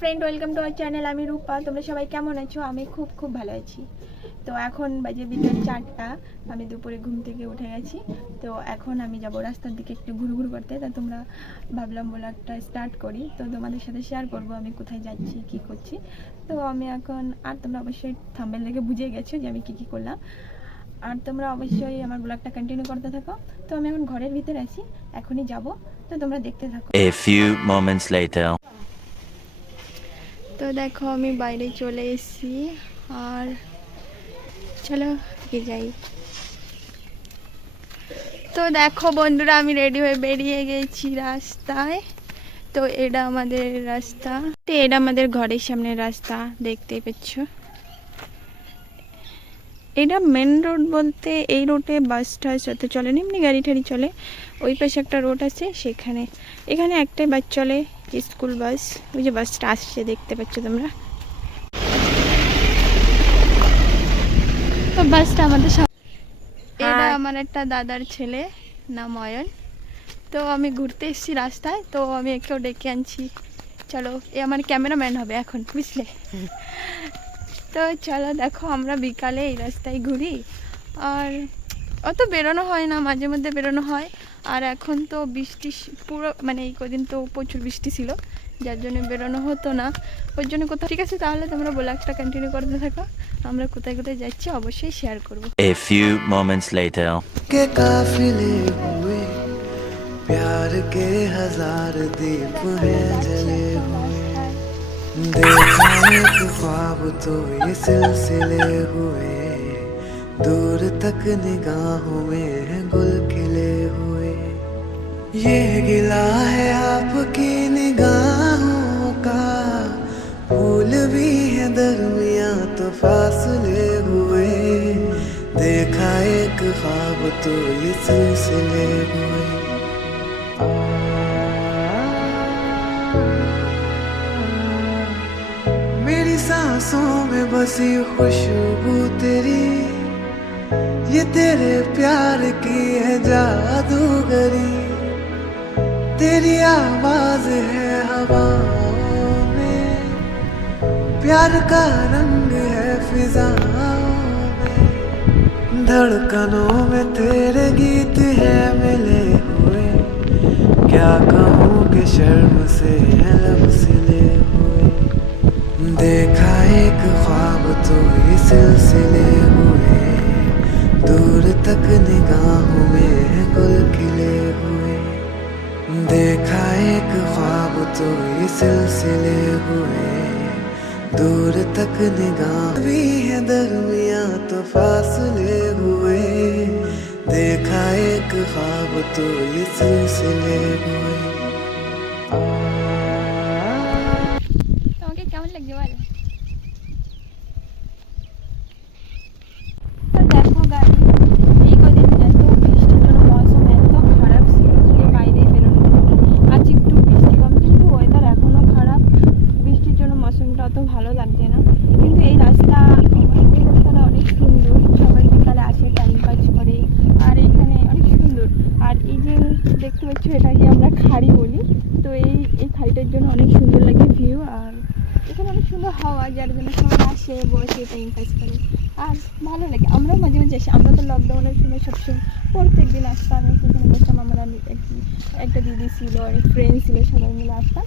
Friend welcome to our channel আমি রূপা। তোমরা সবাই কেমন আছো? আমি খুব খুব ভালো আছি। তো এখন বাজে বিকেল চারটা। আমি দুপুরে ঘুম থেকে উঠে গেছি। তো এখন আমি যাব রাস্তার দিকে একটু ঘুরু ঘুরু করতে। তা তোমরা ভাবলাম ব্লগটা স্টার্ট করি। তো তোমাদের সাথে শেয়ার করব আমি কোথায় যাচ্ছি, কি করছি। তো আমি এখন, আর তোমরা অবশ্যই থাম্বেল দেখে বুঝে গেছো যে আমি কি কি করলাম। আর তোমরা অবশ্যই আমার ব্লগটা কন্টিনিউ করতে থাকো। তো আমি এখন ঘরের ভিতরে আছি। এখনই যাব। তো তোমরা দেখতে থাকো. তো দেখো আমি বাইরে চলে এসেছি, আর চলো এগিয়ে যাই। তো দেখো বন্ধুরা, আমি রেডি হয়ে বেরিয়ে গেছি রাস্তায়। তো এটা আমাদের রাস্তা। তো এটা আমাদের ঘরের সামনের রাস্তা দেখতেই পাচ্ছ এটা মেন রোড বলতে এই রোডে বাস টাস অত চলে না এমনি গাড়ি টাড়ি চলে ওই পাশে একটা রোড আছে সেখানে। এখানে একটাই বাস চলে স্কুল বাস ওই যে বাসটা আসছে দেখতে পাচ্ছ তোমরা। তো বাসটা আমাদের এটা আমার একটা দাদার ছেলে নাম অয়ন। তো আমি ঘুরতে এসেছি রাস্তায় তো আমি একেও ডেকে আনছি। চলো এ আমার ক্যামেরাম্যান হবে এখন বুঝলে? তো চলো দেখো আমরা বিকালে এই রাস্তায় ঘুরি আর অত বেরোনো হয় না মাঝে মধ্যে বেরোনো হয় আর এখন তো বৃষ্টি স- পুরো মানে এই কদিন তো প্রচুর বৃষ্টি ছিল যার জন্য বেরোনো হতো না ওর জন্য কোথাও ঠিক আছে তাহলে তোমরা ব্লগটা কন্টিনিউ করতে থাকো আমরা কোথায় কোথায় যাচ্ছি অবশ্যই শেয়ার করব A few moments later. के काफिले हुए प्यार के हजार दीप हैं जले हुए देखा एक ख्वाब तो ये सिलसिले हुए दूर तक निगाहों में है गुल खिले हुए ये गिला है आपकी निगाहों का फूल भी है दरमिया तो फासले हुए देखा एक ख्वाब तो ये सिलसिले हुए। सांसों में बसी खुशबू तेरी। ये तेरे प्यार की है जादूगरी। तेरी आवाज़ है हवाओं में। प्यार का रंग है फिजाओं में। धड़कनों में तेरे गीत है मिले हुए। क्या कहूँ कि शर्म से है सिले हुए। देखा सिलसिले हुए, दूर तक निगाहों में है गुल खिले हुए। देखा एक ख्वाब तो ये सिलसिले हुए, दूर तक निगाह भी है दरमिया तो फासले हुए। देखा एक ख्वाब तो ये सिलसिले हुए। হাওয়া যার জন্য সবাই আসে, বসে টাইম পাস করে। আর ভালো লাগে। আমরাও মাঝে মাঝে আসি। আমরা তো লকডাউনের সময় সবসময় প্রত্যেক দিন আসতাম। এখানে বসতাম আমরা একটা দিদি ছিল, অনেক ফ্রেন্ড ছিল, সবাই মিলে আসতাম।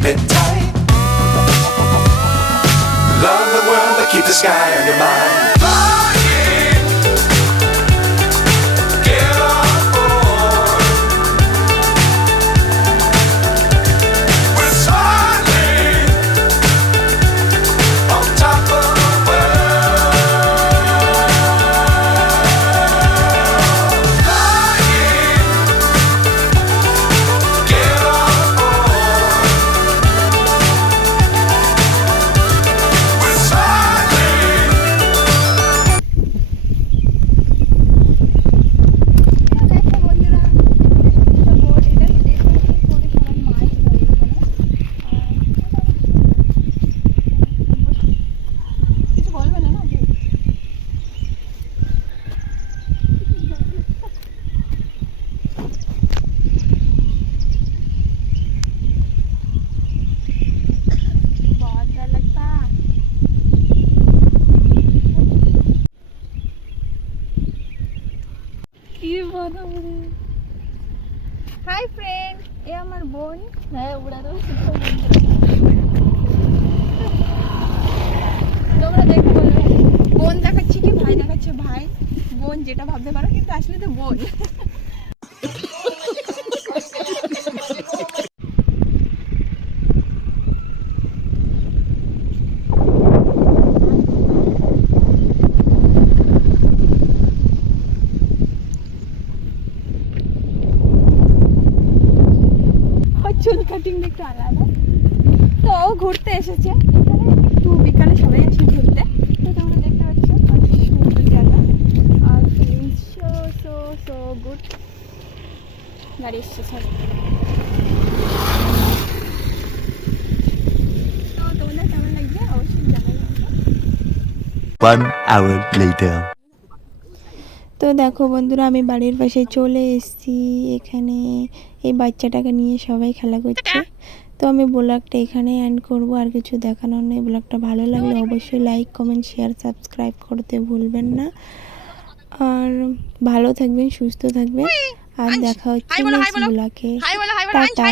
Keep it tight. Love the world, but keep the sky on your mind. বোন হ্যাঁ উড়ানো তোমরা দেখে বলবে বোন দেখাচ্ছি কি ভাই দেখাচ্ছে ভাই বোন যেটা ভাবতে পারো কিন্তু আসলে তো বোন ওর চুল কাটিং একটু আলাদা তো ও ঘুরতে এসেছে এখানে একটু বিকালে সবাই আসে ঘুরতে। তো তোমরা দেখতে পাচ্ছ অনেক সুন্দর জায়গা। আর সো সো সো গুড গাড়ি এসছে সব One hour later. তো দেখো বন্ধুরা আমি বাড়ির পাশে চলে এসেছি। এখানে এই বাচ্চাটাকে নিয়ে সবাই খেলা করছে। তো আমি ব্লগটা এখানে এন্ড করব আর কিছু দেখানোর নেই। ব্লগটা ভালো লাগলে অবশ্যই লাইক কমেন্ট শেয়ার সাবস্ক্রাইব করতে ভুলবেন না। আর ভালো থাকবেন সুস্থ থাকবেন। আর দেখা হচ্ছে নেক্সট ব্লগে টাটা।